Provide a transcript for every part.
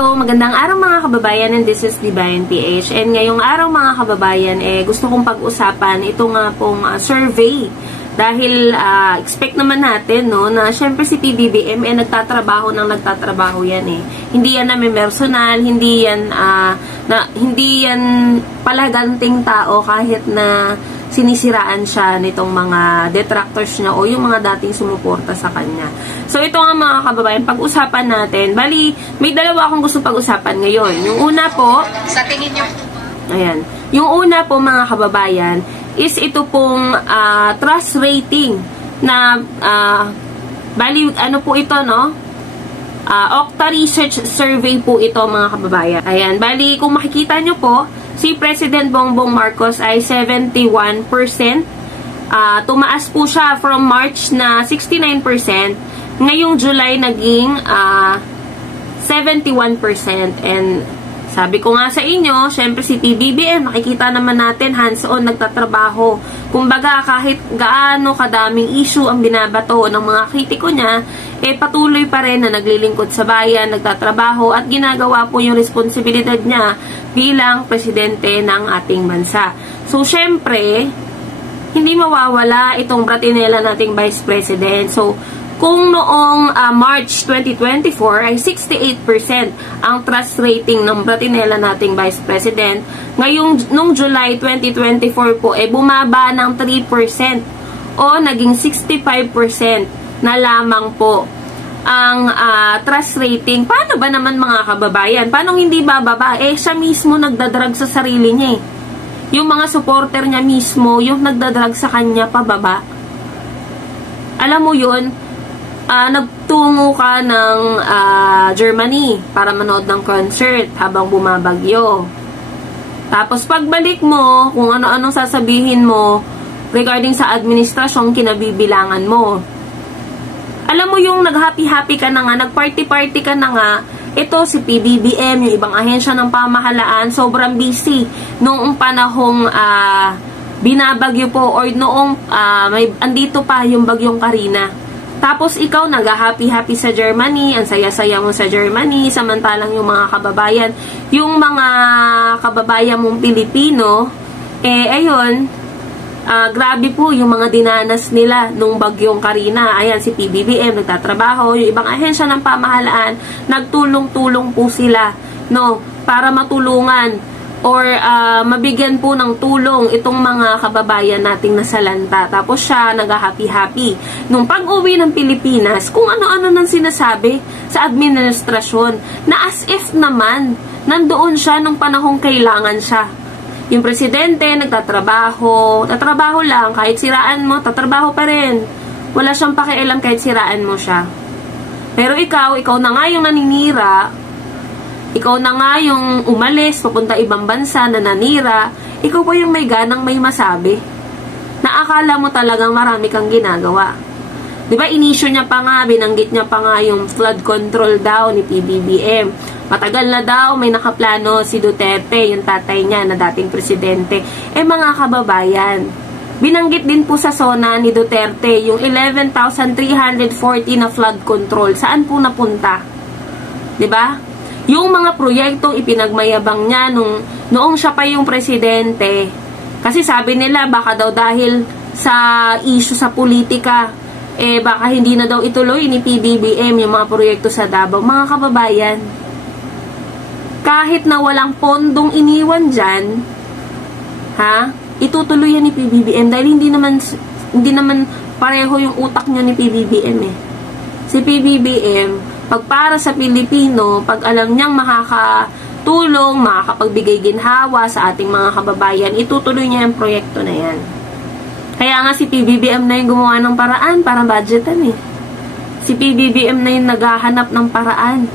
So, magandang araw mga kababayan, and this is Divine PH. And ngayong araw mga kababayan, gusto kong pag-usapan ito nga pong survey. Dahil expect naman natin no, na syempre si PBBM nagtatrabaho yan eh. Hindi yan namin personal, hindi yan palaganting tao kahit na sinisiraan siya nitong mga detractors niya o yung mga dating sumuporta sa kanya. So ito nga mga kababayan, pag-usapan natin. Bali, may dalawa akong gusto pag-usapan ngayon. Yung una po, sa tingin niyo, ayan. Yung una po mga kababayan is ito pong trust rating na bali ano po ito no? Okta Research Survey po ito mga kababayan. Ayan, bali kung makikita nyo po, si President Bongbong Marcos ay 71%. Tumaas po siya from March na 69%. Ngayong July naging 71%. And sabi ko nga sa inyo, syempre si PBBM, makikita naman natin hands-on nagtatrabaho. Kumbaga kahit gaano kadaming issue ang binabato ng mga kritiko niya, patuloy pa rin na naglilingkod sa bayan, nagtatrabaho at ginagawa po yung responsibilidad niya bilang presidente ng ating bansa. So syempre, hindi mawawala itong bratinela nating Vice President. So kung noong March 2024 ay 68% ang trust rating ng bratinela nating Vice President, nung July 2024 po bumaba ng 3% o naging 65% na lamang po ang trust rating. Paano ba naman mga kababayan? Paano hindi bababa? Siya mismo nagdadrag sa sarili niya eh. Yung mga supporter niya mismo, yung nagdadrag sa kanya pababa. Alam mo yun, nagtungo ka ng Germany para manood ng concert habang bumabagyo. Tapos pagbalik mo, kung ano-anong sasabihin mo regarding sa administrasyong kinabibilangan mo. Alam mo yung nag-happy-happy ka na nga, nag-party-party ka na nga, ito si PBBM, yung ibang ahensya ng pamahalaan, sobrang busy noong panahong binabagyo po or noong andito pa yung bagyong Karina. Tapos ikaw nag-happy-happy sa Germany, ang saya-saya mo sa Germany, samantalang yung mga kababayan mong Pilipino, ayun, grabe po yung mga dinanas nila nung bagyong Karina. Ayan, si PBBM nagtatrabaho, yung ibang ahensya ng pamahalaan, nagtulong-tulong po sila, no, para matulungan or mabigyan po ng tulong itong mga kababayan nating nasalanta. Tapos siya nag-happy-happy. Nung pag-uwi ng Pilipinas, kung ano-ano nang sinasabi sa administrasyon, na as if naman, nandoon siya nung panahong kailangan siya. Yung presidente, nagtatrabaho, tatrabaho lang, kahit siraan mo, tatrabaho pa rin. Wala siyang pakialam kahit siraan mo siya. Pero ikaw na nga yung naninira, ikaw na nga yung umalis, papunta ibang bansa na nanira, ikaw pa yung may ganang may masabi. Naakala mo talagang marami kang ginagawa. Diba, inisyo niya pa nga, binanggit niya pa nga yung flood control daw ni PBBM. Matagal na daw, may nakaplano si Duterte, yung tatay niya na dating presidente. Mga kababayan, binanggit din po sa SONA ni Duterte, yung 11,340 na flood control. Saan po napunta? Diba? Yung mga proyektong ipinagmayabang niya noong siya pa yung presidente, kasi sabi nila baka daw dahil sa issue sa politika, baka hindi na daw ituloy ni PBBM yung mga proyekto sa Davao. Mga kababayan, kahit na walang pondong iniwan dyan, itutuloy yan ni PBBM dahil hindi naman pareho yung utak niya ni PBBM Si PBBM, pag para sa Pilipino, pag alam niyang makakatulong, makakapagbigay ginhawa sa ating mga kababayan, itutuloy niya yung proyekto na yan. Kaya nga si PBBM na yung gumawa ng paraan para budgetan Si PBBM na yung naghahanap ng paraan.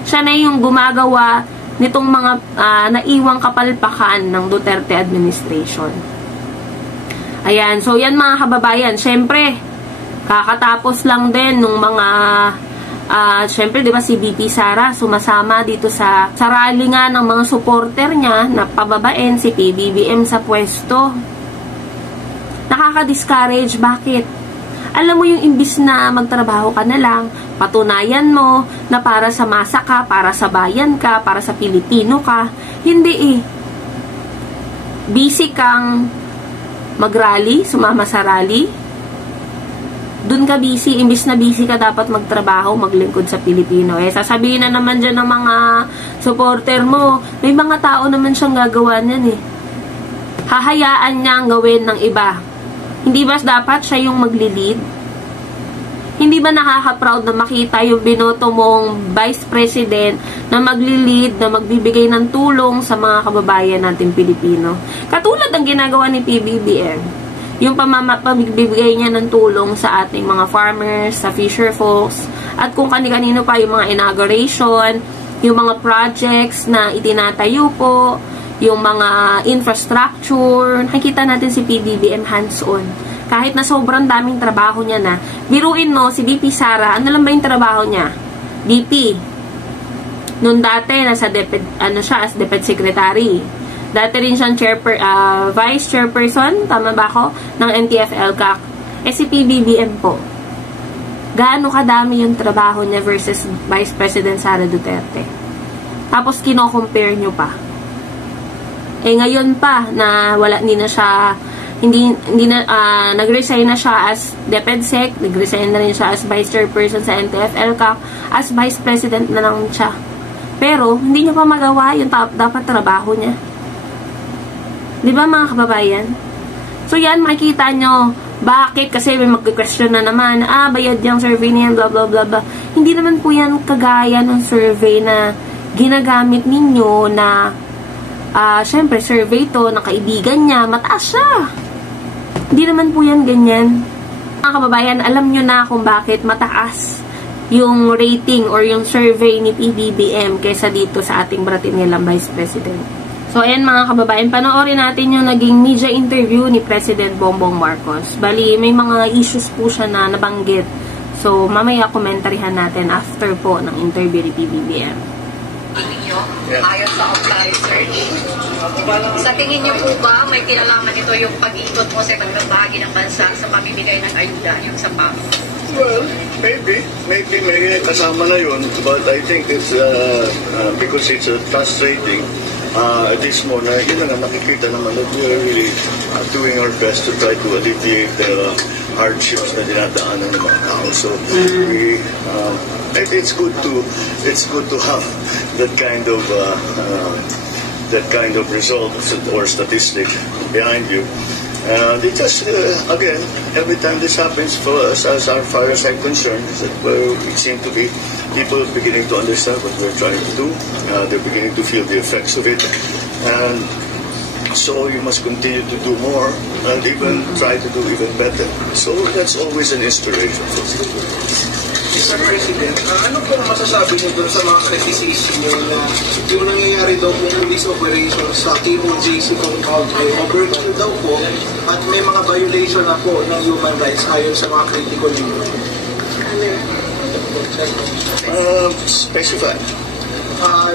Siya na yung gumagawa nitong mga naiwang kapalpakan ng Duterte administration. Ayan, so yan mga kababayan, syempre, kakatapos lang din nung mga syempre, di ba si BP Sara sumasama dito sa rally nga ng mga supporter niya na pababain si PBBM sa pwesto. Nakaka-discourage. Bakit? Alam mo yung imbis na magtrabaho ka na lang, patunayan mo na para sa masa ka, para sa bayan ka, para sa Pilipino ka. Hindi eh. Busy kang mag-rally, sumama sa rally. Doon ka busy, imbis na busy ka dapat magtrabaho, maglingkod sa Pilipino. Eh, sasabihin na naman dyan ng mga supporter mo, may mga tao naman siyang gagawa niyan eh. Hahayaan niyang gawin ng iba. Hindi ba dapat siya yung magli-lead? Hindi ba nakaka-proud na makita yung binoto mong Vice President na magli-lead, na magbibigay ng tulong sa mga kababayan natin Pilipino? Katulad ng ginagawa ni PBBM. Yung pamibigay niya ng tulong sa ating mga farmers, sa fisher folks, at kung kani-kanino pa yung mga inauguration, yung mga projects na itinatayo po, yung mga infrastructure, nakikita natin si PBBM hands-on. Kahit na sobrang daming trabaho niya na. Biruin mo, si DP Sara, ano lang ba yung trabaho niya? DP. Noon dati, nasa siya as Deputy Secretary. Dati rin siyang Vice Chairperson, tama ba ako? Ng NTF-ELCAC. Eh si PBBM po. Gaano kadami yung trabaho niya versus Vice President Sara Duterte? Tapos kino-compare nyo pa. Eh ngayon pa na hindi na siya nag-resign na siya as DepEdSec, nag-resign na rin siya as Vice Chairperson sa NTF-ELCAC, as Vice President na lang siya. Pero hindi niya pa magawa yung dapat trabaho niya. Di ba mga kababayan? So yan, makikita nyo bakit, kasi may mag-question na naman, bayad yung survey niyan, blah blah blah blah. Hindi naman po yan kagaya ng survey na ginagamit ninyo na syempre, survey to, ng kaibigan niya, mataas siya. Hindi naman po yan ganyan. Mga kababayan, alam nyo na kung bakit mataas yung rating or yung survey ni PBBM kaysa dito sa ating Bratinilang Vice President. So, ayan mga kababayan, panoorin natin yung naging media interview ni President Bongbong Marcos. Bali, may mga issues po siya na nabanggit. So, mamaya komentaryhan natin after po ng interview ni PBBM. Ayon sa offline research. Sa tingin niyo po ba may kinalaman ito yung pag-iikot mo sa iba't ibang bahagi ng bansa sa pamimigay ng ayuda, yung sa PAP? Well, maybe may kasama na yun, but I think it's because it's a trust rating, it is more na yun na nakikita naman that we are really doing our best to try to alleviate the hardships na dinadaanan ng mga tao. So it's good to have that kind of result or statistic behind you. It just again, every time this happens for us, as far as I'm concerned, that it seems to be people beginning to understand what we're trying to do. They're beginning to feel the effects of it, and so you must continue to do more and even try to do even better. So that's always an inspiration for me. Mr. President, ano po masasabi niyo doon sa mga criticism niyo na yung nangyayari daw po police operations sa Cable JC compound ay overkill daw po at may mga violation na po ng human rights ayon sa mga critical niyo? Specify.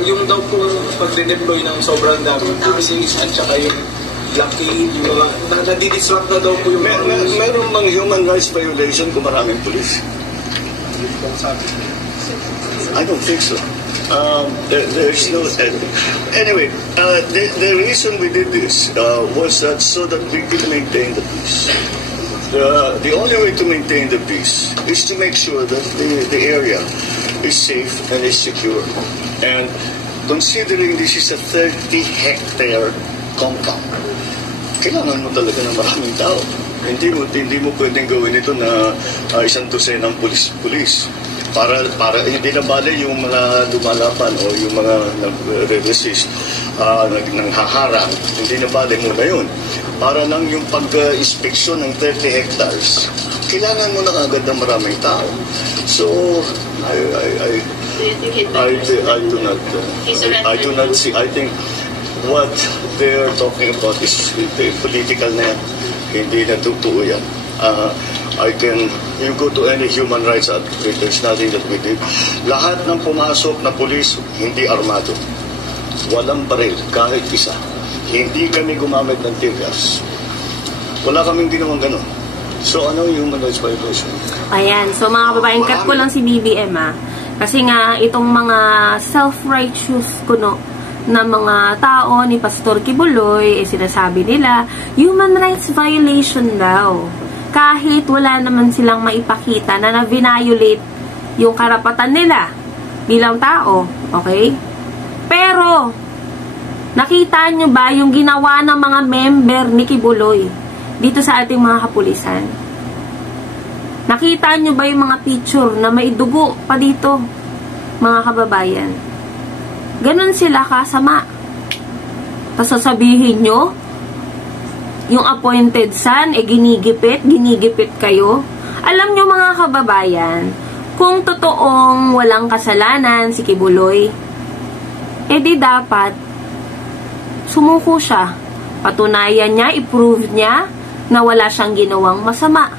Yung daw po pagde-deploy ng sobrang daming police at saka yung blockade, yung mga nadidisrupt na daw po yung meron mang human rights violation kung maraming police? I don't think so. There's no... Anyway, the reason we did this was that so that we could maintain the peace. The only way to maintain the peace is to make sure that the area is safe and is secure. And considering this is a 30-hectare compound, kailangan mo talaga ng maraming tao. Hindi mo pwedeng gawin ito na isang dosen ng pulis. Para hindi na bale yung mga lumalaban o yung mga nag-resist, nanghaharang, hindi na bale muna yun. Para lang yung pag-inspeksyon ng 30 hectares, kailangan mo na agad ng maraming tao. So, I do not see. I think what they're talking about is political na yan. Hindi na totoo yan. You go to any human rights advocate, there's nothing that we did. Lahat ng pumasok na pulis, hindi armado. Walang baril, kahit isa. Hindi kami gumamit ng tear gas. Wala kaming ginawang gano'n. So, ano yung human rights violation? Ayan. So, mga kababayan, cut ko lang si BBM, Kasi nga, itong mga self-righteous kuno na mga tao ni Pastor Kibuloy, sinasabi nila, human rights violation daw. Kahit wala naman silang maipakita na na-violate yung karapatan nila bilang tao. Okay? Pero, nakita nyo ba yung ginawa ng mga member ni Kibuloy dito sa ating mga kapulisan? Nakita nyo ba yung mga picture na may dugo pa dito, mga kababayan? Ganon sila kasama. Tapos sasabihin nyo, yung appointed son, ginigipit kayo. Alam nyo mga kababayan, kung totoong walang kasalanan si Kibuloy, di dapat sumuko siya. Patunayan niya, i-prove niya na wala siyang ginawang masama.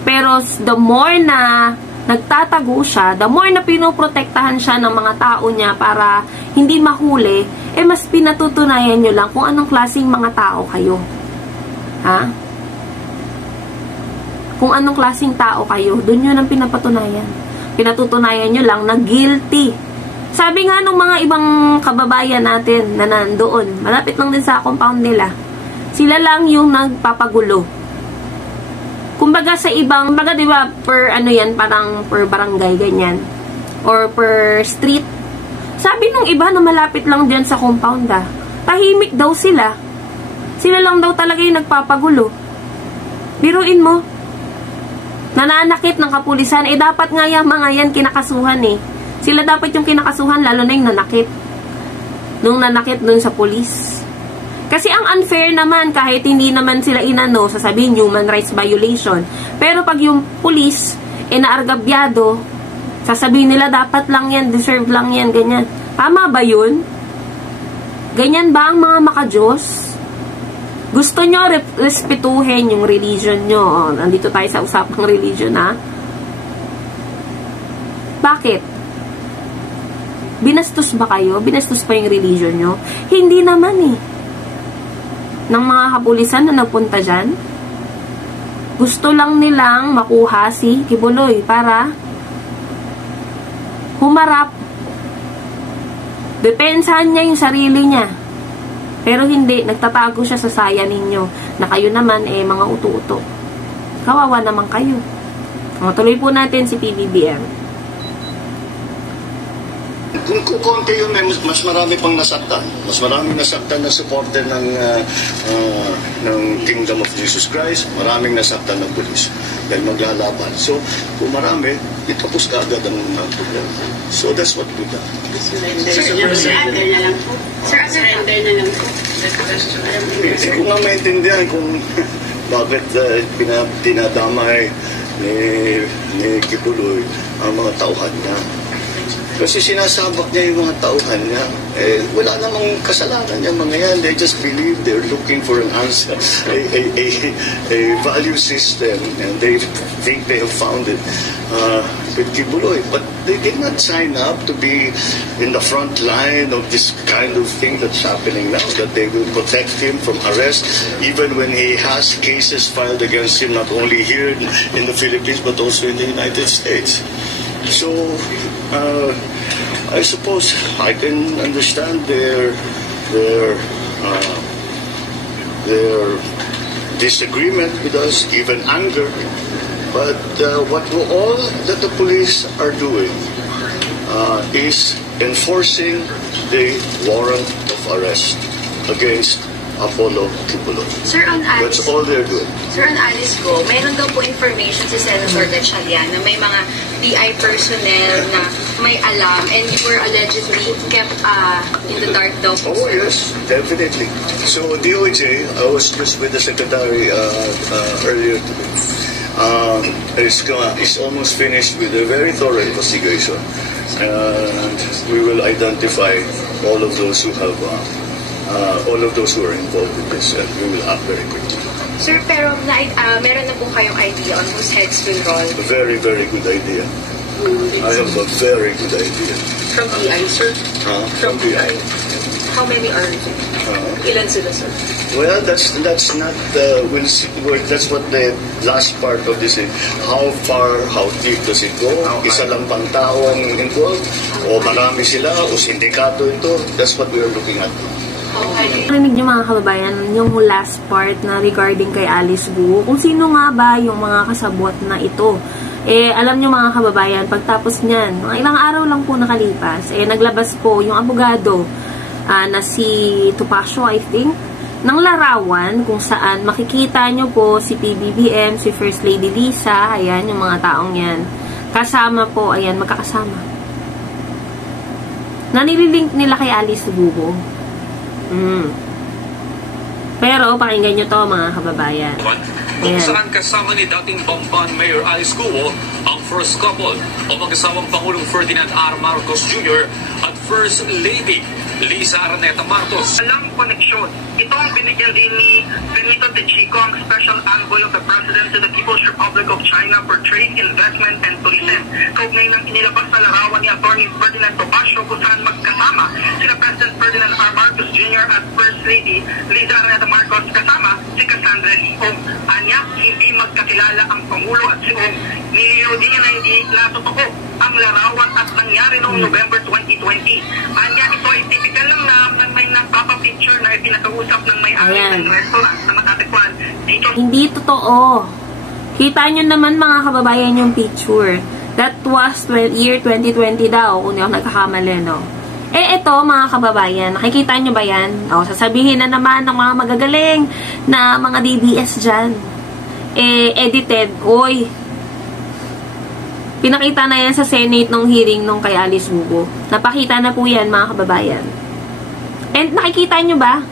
Pero the more na nagtatago siya, the more na pinoprotektahan siya ng mga tao niya para hindi mahuli, mas pinatutunayan nyo lang kung anong klaseng mga tao kayo. Ha? Kung anong klaseng tao kayo, dun yun ang pinapatunayan. Pinatutunayan nyo lang na guilty. Sabi nga nung mga ibang kababayan natin na nandoon, malapit lang din sa compound nila, sila lang yung nagpapagulo. Kumbaga sa ibang, di ba, per ano yan, parang per barangay, ganyan. Or per street. Sabi nung iba na malapit lang dyan sa compound, tahimik daw sila. Sila lang daw talaga yung nagpapagulo. Biruin mo. Nananakit ng kapulisan, dapat nga yung mga yan kinakasuhan Sila dapat yung kinakasuhan, lalo na yung nanakit. Nung nanakit dun sa pulis. Kasi ang unfair naman, kahit hindi naman sila inano, sasabihin human rights violation. Pero pag yung pulis, naargabyado, sasabihin nila dapat lang yan, deserve lang yan, ganyan. Tama ba yun? Ganyan ba ang mga makajos? Gusto nyo respetuhin yung religion nyo. Nandito tayo sa usapang religion, Bakit? Binastos ba kayo? Binastos pa yung religion nyo? Hindi naman ng mga kapulisan na nagpunta dyan. Gusto lang nilang makuha si Kibuloy para humarap. Depensahan niya yung sarili niya. Pero hindi, nagtatago siya sa saya ninyo na kayo naman mga uto-uto. Kawawa naman kayo. Tuloy po natin si PBBM. Kung kukonti yun, mas marami pang nasaktan. Mas maraming nasaktan na supporter ng Kingdom of Jesus Christ. Maraming nasaktan ng pulis dahil maglalaban. So, kung marami, itapos ka agad ang problema. So, that's what we done. Surrender na lang po. Surrender na lang po. Hindi ko nga maintindihan kung bakit tinadamay ni Kibuloy ang mga tauhan niya. Kasi sinasabak niya yung mga tauhan niya. Wala namang kasalanan yung mga yan. They just believe they're looking for an answer, a value system, and they think they have found it with Kibuloy. But they did not sign up to be in the front line of this kind of thing that's happening now, that they will protect him from arrest, even when he has cases filed against him, not only here in the Philippines, but also in the United States. So, I suppose I can understand their disagreement with us, even anger. But what all that the police are doing is enforcing the warrant of arrest against Apollo Kibuloy. Sir, on Alice, that's all they're doing. Sir, on Alice Go, mayroon daw po information si Senator Gatchalian na may mga DI personnel na may alam and you were allegedly kept in the dark daw po, Oh, sir. yes, definitely. So, DOJ, I was just with the Secretary earlier today. Is almost finished with a very thorough investigation. And we will identify all of those who have all of those who are involved in this, and we will act very quickly. Sir, pero meron na po kayong idea on whose heads will roll? A very, very good idea. I have a very good idea. From DI, sir? From DI. How many are ilan sila, sir? Well, that's not, we'll see, that's what the last part of this is. How far, how deep does it go? Isa lang bang tao ang involved? O marami sila? O sindikato ito? That's what we are looking at. Narinig niyo mga kababayan, yung last part na regarding kay Alice Guo, kung sino nga ba yung mga kasabot na ito. Alam niyo mga kababayan, pagtapos niyan, mga ilang araw lang po nakalipas, naglabas po yung abogado na si Topacio, I think, ng larawan kung saan makikita niyo po si PBBM, si First Lady Lisa, ayan, yung mga taong yan. Kasama po, ayan, magkakasama. Na nililink nila kay Alice Guo. Pero pakinggan nyo to mga kababayan. Kung saan kasama ni dating Bamban Mayor Alice Guo ang first couple o mag-asawang Pangulong Ferdinand R. Marcos Jr. at First Lady Lisa Araneta Marcos. Alang koneksyon. Ito ang binigyan din ni Benito Techico, ang Special Envoy of the President to the People's Republic of China for Trade, Investment, and Tourism. Kaugnay ng inilabas na larawan ni Atty. Ferdinand Topacio kung saan magkasama sina President Ferdinand R. Marcos Jr. at First Lady Lisa Araneta Marcos kasama si Cassandra Leong. Anya, hindi magkakilala ang Pangulo at si Ong. Nilinaw din niya na hindi natotoo ang larawan at nangyari noong November 2020. Anya, ito ay typical lang na may nagpapapicture na ipinakausap ng may-ari ng restaurant na matatagpuan dito. Hindi totoo. Kita nyo naman mga kababayan yung picture. That was year 2020 daw, kung di ako nagkakamali, no? Ito mga kababayan, nakikita nyo ba yan? Sasabihin na naman ng mga magagaling na mga DBS dyan. Edited. Oy, pinakita na yan sa Senate nung hearing nung kay Alice Guo. Napakita na po yan mga kababayan. And nakikita nyo ba?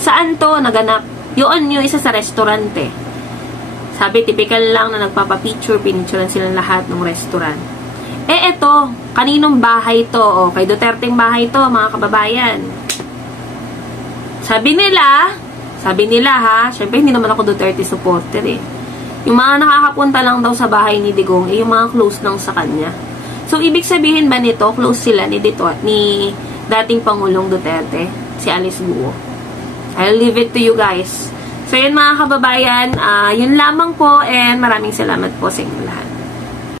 Saan to naganap? Yun yung isa sa restaurante. Sabi, typical lang na nagpapapicture, pinicturean silang lahat ng restaurant. Eto, kaninong bahay to? Kay Duterteng bahay to, mga kababayan. Sabi nila ha, syempre hindi naman ako Duterte supporter Yung mga nakakapunta lang daw sa bahay ni Digong, yung mga close lang sa kanya. So, ibig sabihin ba nito, close sila ni dating Pangulong Duterte, si Alice Guo? I'll leave it to you guys. So, yun mga kababayan, yun lamang po and maraming salamat po sa inyo.